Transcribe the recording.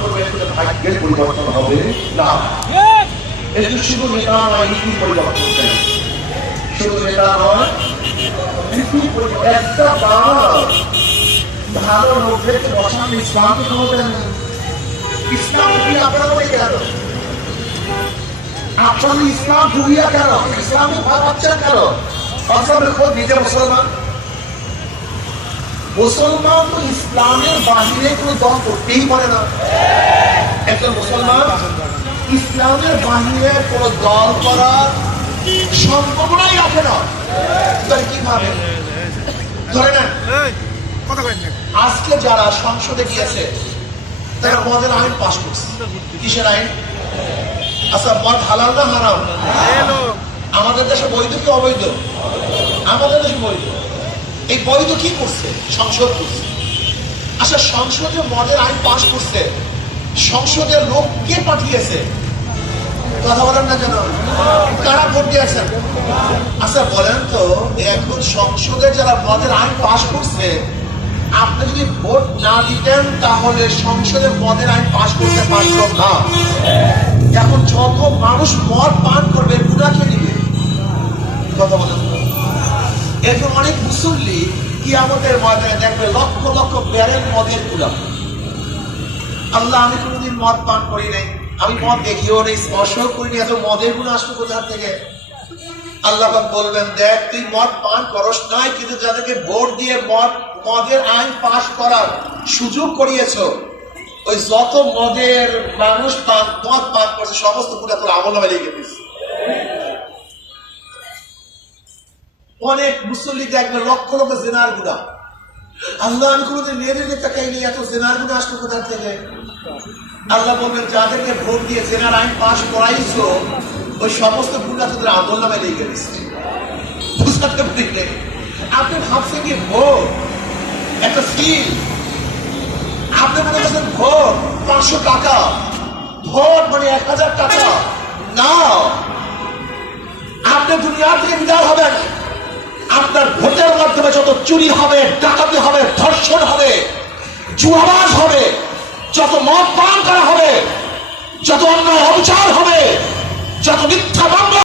করবে, ভাগ্যের পরিবর্তন হবে না। এই যে শুধু নেতা নয়, নীতির পরিবর্তন চাই। শুধু নেতা নয়, নীতির পরিবর্তন। একটা ভালো লোকদেরকে বসান, ইসলামকে ক্ষমতা নেই। ইসলাম কি আপনারা বলে কেন? আপনার ইসলাম ডুবিয়া কেন? ইসলামকে ভাবাচ্ছেন কেন? আপনাদের খোঁজ নিজে মুসলমান। মুসলমান তো ইসলামের বাহিরে কোনো দল করতেই পারে না। একজন মুসলমান ইসলামের বাহিরে কোনো দল করার সম্ভাবনাই রাখে না। তাহলে কিভাবে? ধরে নেন, আজকে যারা সংসদে গিয়েছে তারা মদের আইন পাশ করছে। কিসের আইন? আচ্ছা, মদ হালাল না হারাম? আমাদের দেশে বৈধ কি অবৈধ? আমাদের দেশে বৈধ। এই বৈধ কি করছে? সংসদ করছে। আচ্ছা, সংসদে মদের আইন পাশ করছে, সংসদের লোক কে পাঠিয়েছে? কথা বলেন না কেন? কারা ভোট দিয়েছেন? আচ্ছা বলেন তো, এখন সংসদে যারা মদের আইন পাশ করছে, আপনি যদি ভোট না দিতেন তাহলে সংসদে মদের আইন পাশ করতে পারত না। এখন যত মানুষ মদ পান করবে, গুনাহ কে নিবে? কথা বলেন। এখন অনেক মুসল্লি কিয়ামতের ময়দানে দেখবে লক্ষ লক্ষ ব্যারেল মদের গুনাহ। আল্লাহ, আমি কোনোদিন মদ পান করি নাই, আমি মদ দেখিও নেই, স্পর্শও করিনি, এত মদের গুনাহ আসলো কোথা থেকে? আল্লাহ পাক বলবেন, দেখ তুই মদ পান করস নাই, কিন্তু যাদেরকে ভোট দিয়ে মদের আইন পাশ করার সুযোগ করিয়েছ, ওই যত মদের মানুষ মদ পান করছে সমস্ত গুনাহ তোর আমলনামায় লিখে দিয়েছে। অনেক মুসল্লি দেখবে লক্ষ লক্ষ জিনার গুনাহ। আল্লাহ, আমি কোনোদিন মেয়েদেরকে তাকাইনি, এত জিনার গুনাহ আসলো কোথা থেকে? আল্লাহ বলবেন, যাদেরকে ভোট দিয়ে জেনার আইন পাশ করাইছো ওই সমস্ত গুনাহ তোদের আমলনামায় লিখে দিচ্ছে। বুঝতে পারলেন? আপনি ভাবছেন কি ভোট একটা ফিল? আপনি মনে করছেন ভোট 500 টাকা, ভোট মানে 1000 টাকা? না, আপনি দুনিয়া থেকে বিদায় হবেন, আপনার ভোটের মাধ্যমে যত চুরি হবে, ডাকাতি হবে, ধর্ষণ হবে, জুয়াবাজ হবে, যত মদ পান করা হবে, যত অন্যায় অবিচার হবে, যত মিথ্যা মামলা